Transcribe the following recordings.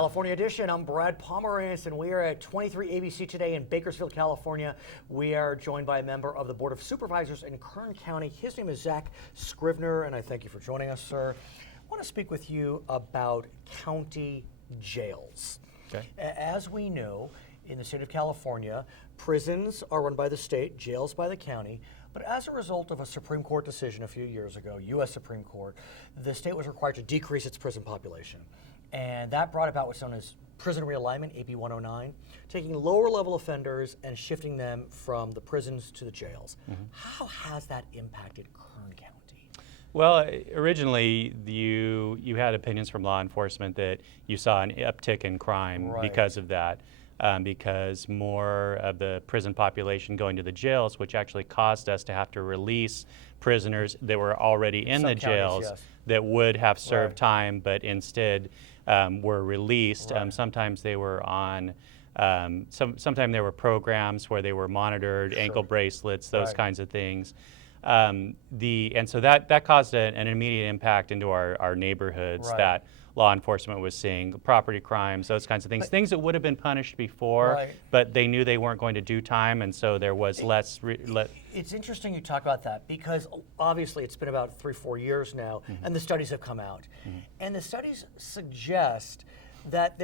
California edition. I'm Brad Pomerance, and we are at 23 ABC today in Bakersfield, California. We are joined by a member of the Board of Supervisors in Kern County. His name is Zach Scrivner, and I thank you for joining us, sir. I want to speak with you about county jails. Okay. As we know, in the state of California, prisons are run by the state, jails by the county. But as a result of a Supreme Court decision a few years ago, U.S. Supreme Court, the state was required to decrease its prison population. And that brought about what's known as Prison Realignment, AB 109, taking lower level offenders and shifting them from the prisons to the jails. Mm-hmm. How has that impacted Kern County? Well, originally you had opinions from law enforcement that you saw an uptick in crime because of that. Because more of the prison population going to the jails, which actually caused us to have to release prisoners that were already in the jails that would have served time, but instead were released. Sometimes they were on, sometimes there were programs where they were monitored, ankle bracelets, those kinds of things. And so that caused an immediate impact into our neighborhoods that law enforcement was seeing, property crimes, those kinds of things, things that would have been punished before, but they knew they weren't going to do time, and so there was less. It's interesting you talk about that, because obviously it's been about 3-4 years now, and the studies have come out. And the studies suggest that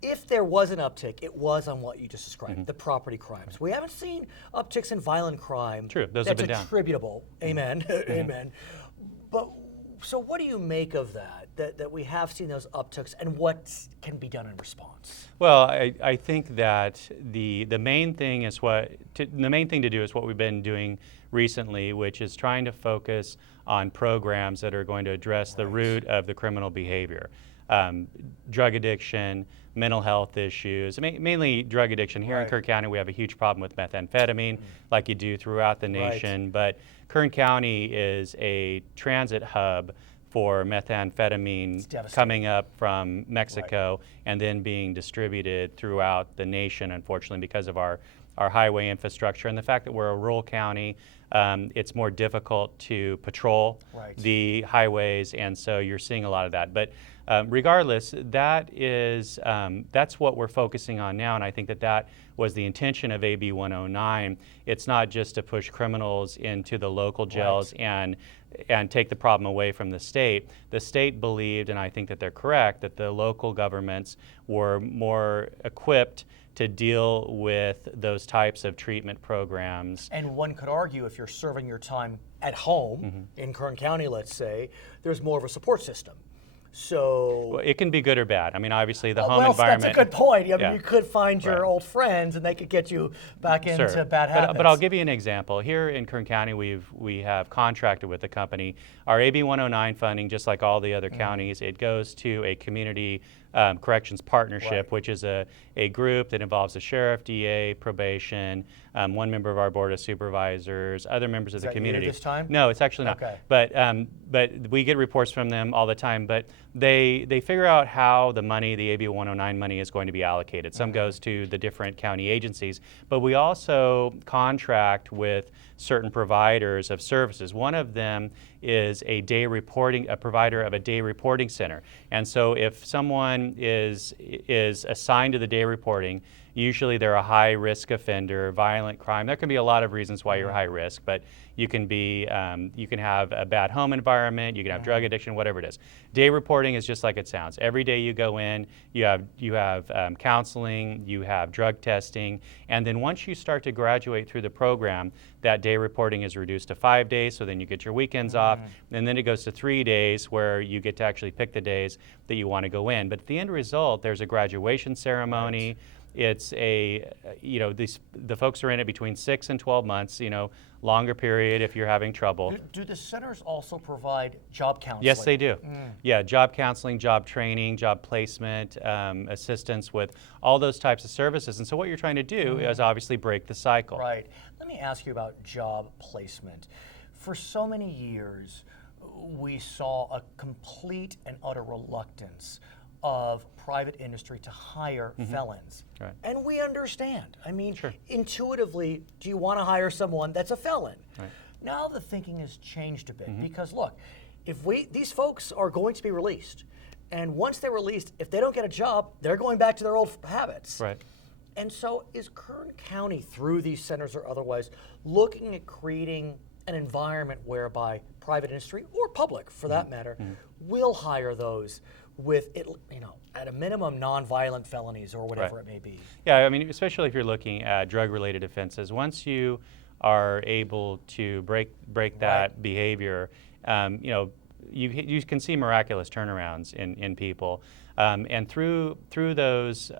if there was an uptick, it was on what you just described, the property crimes. We haven't seen upticks in violent crime. True, those have been down. That's attributable, amen, amen. But so what do you make of that we have seen those upticks, and what can be done in response? Well, I think that the main thing to do is what we've been doing recently, which is trying to focus on programs that are going to address the root of the criminal behavior. Drug addiction, mental health issues, mainly drug addiction. Here in Kern County, we have a huge problem with methamphetamine, like you do throughout the nation. But Kern County is a transit hub for methamphetamine coming up from Mexico and then being distributed throughout the nation, unfortunately, because of our highway infrastructure and the fact that we're a rural county. It's more difficult to patrol the highways, and so you're seeing a lot of that. But regardless, that's what we're focusing on now, and I think that was the intention of AB 109. It's not just to push criminals into the local jails and take the problem away from the state. The state believed, and I think that they're correct, that the local governments were more equipped to deal with those types of treatment programs. And one could argue, if you're serving your time at home in Kern County, let's say, there's more of a support system. So well, it can be good or bad. I mean, obviously the home environment. That's a good point. I mean, you could find your old friends, and they could get you back into bad habits. But I'll give you an example. Here in Kern County, we have contracted with the company. Our AB 109 funding, just like all the other counties, it goes to a community corrections partnership, which is a group that involves the sheriff, DA, probation, one member of our board of supervisors, other members of the community. You this time? No, it's actually not. Okay. But we get reports from them all the time. But they figure out how the AB 109 money is going to be allocated. Some goes to the different county agencies, but we also contract with certain providers of services. One of them is a provider of a day reporting center. And so if someone is assigned to the day reporting, usually they're a high risk offender, violent crime. There can be a lot of reasons why you're high risk, but you can have a bad home environment, you can have drug addiction, whatever it is. Day reporting is just like it sounds. Every day you go in, you have counseling, you have drug testing, and then once you start to graduate through the program, that day reporting is reduced to 5 days, so then you get your weekends off, and then it goes to 3 days where you get to actually pick the days that you want to go in. But at the end result, there's a graduation ceremony. It's the folks are in it between 6 and 12 months, longer period if you're having trouble. Do the centers also provide job counseling? Yes, they do. Yeah, job counseling, job training, job placement, assistance with all those types of services. And so what you're trying to do is obviously break the cycle. Right. Let me ask you about job placement. For so many years, we saw a complete and utter reluctance of private industry to hire felons. Right. And we understand. I mean, intuitively, do you want to hire someone that's a felon? Right. Now the thinking has changed a bit because look, if these folks are going to be released, And once they're released, if they don't get a job, they're going back to their old habits. Right. And so is Kern County, through these centers or otherwise, looking at creating an environment whereby private industry, or public for that matter, will hire those with, at a minimum, nonviolent felonies or whatever it may be? Yeah, I mean, especially if you're looking at drug-related offenses, once you are able to break that behavior, you can see miraculous turnarounds in people. And through those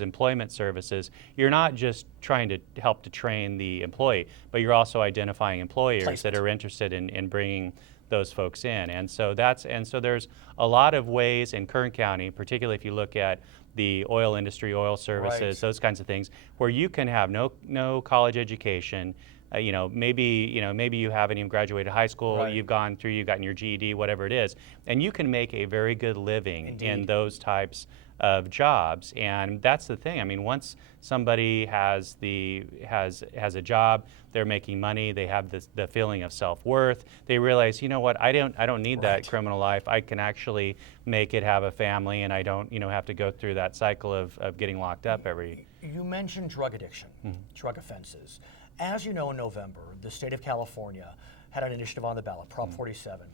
employment services, you're not just trying to help to train the employee, but you're also identifying employers that are interested in bringing those folks in. And so there's a lot of ways in Kern County, particularly if you look at the oil industry, oil services, those kinds of things, where you can have no college education. Maybe you haven't even graduated high school, you've gotten your GED, whatever it is, and you can make a very good living in those types of jobs. And that's the thing. I mean, once somebody has a job, they're making money, they have the feeling of self-worth, they realize, you know what, I don't need that criminal life. I can actually make it, have a family, and I don't have to go through that cycle of getting locked up every. You mentioned drug addiction, drug offenses. As you know, in November, the state of California had an initiative on the ballot, Prop 47,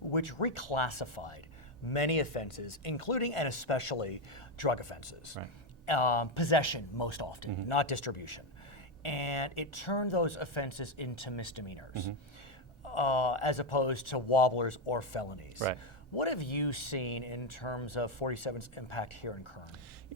which reclassified many offenses, including and especially drug offenses. Possession, most often, not distribution. And it turned those offenses into misdemeanors, as opposed to wobblers or felonies. What have you seen in terms of 47's impact here in Kern?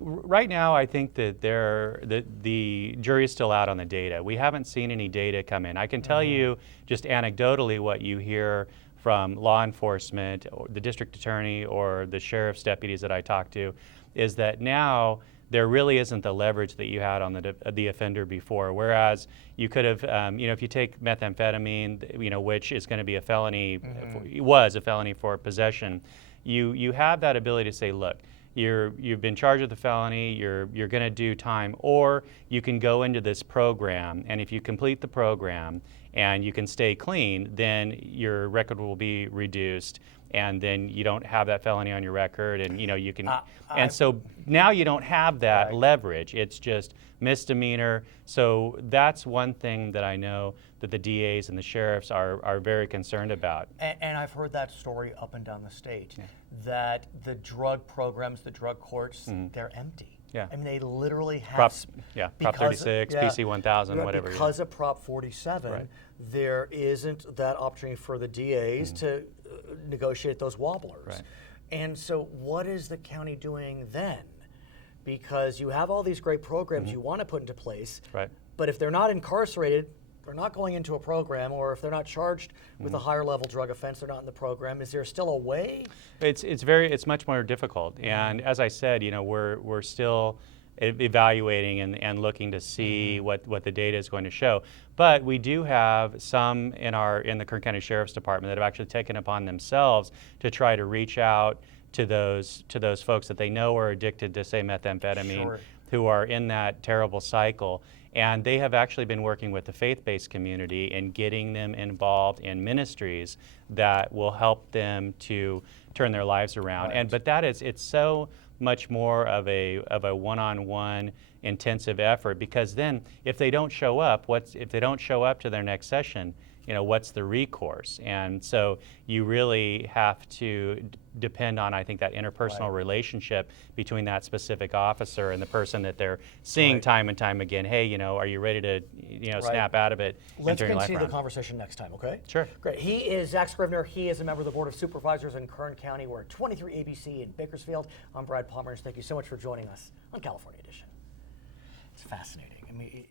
Right now, I think that the jury is still out on the data. We haven't seen any data come in. I can tell you just anecdotally what you hear from law enforcement, or the district attorney, or the sheriff's deputies that I talk to, is that now there really isn't the leverage that you had on the offender before. Whereas you could have, if you take methamphetamine, which is going to be a felony, was a felony for possession, you have that ability to say, look, you've been charged with a felony, you're going to do time, or you can go into this program, and if you complete the program and you can stay clean, then your record will be reduced, and then you don't have that felony on your record, and you can. And so now you don't have that leverage. It's just misdemeanor. So that's one thing that I know that the DAs and the sheriffs are very concerned about. And I've heard that story up and down the state, that the drug programs, the drug courts, they're empty. I mean, they literally have Prop 36, PC 1000, whatever. Because of Prop 47, there isn't that opportunity for the DAs to negotiate those wobblers. And so what is the county doing then? Because you have all these great programs you want to put into place, but if they're not incarcerated, they're not going into a program, or if they're not charged with a higher level drug offense, they're not in the program. Is there still a way? It's much more difficult. And as I said, we're still evaluating and looking to see what the data is going to show. But we do have some in the Kern County Sheriff's Department that have actually taken upon themselves to try to reach out to those folks that they know are addicted to, say, methamphetamine, who are in that terrible cycle. And they have actually been working with the faith-based community and getting them involved in ministries that will help them to turn their lives around. But it's so much more of a one-on-one intensive effort, because then if they don't show up, if they don't show up to their next session, what's the recourse? And so you really have to depend on, I think, that interpersonal relationship between that specific officer and the person that they're seeing time and time again. Hey, are you ready to, snap out of it and turn your life around? Let's continue the conversation next time, okay? Sure. Great. He is Zach Scrivner. He is a member of the Board of Supervisors in Kern County. We're at 23 ABC in Bakersfield. I'm Brad Pomerance. Thank you so much for joining us on California Edition. It's fascinating. I mean,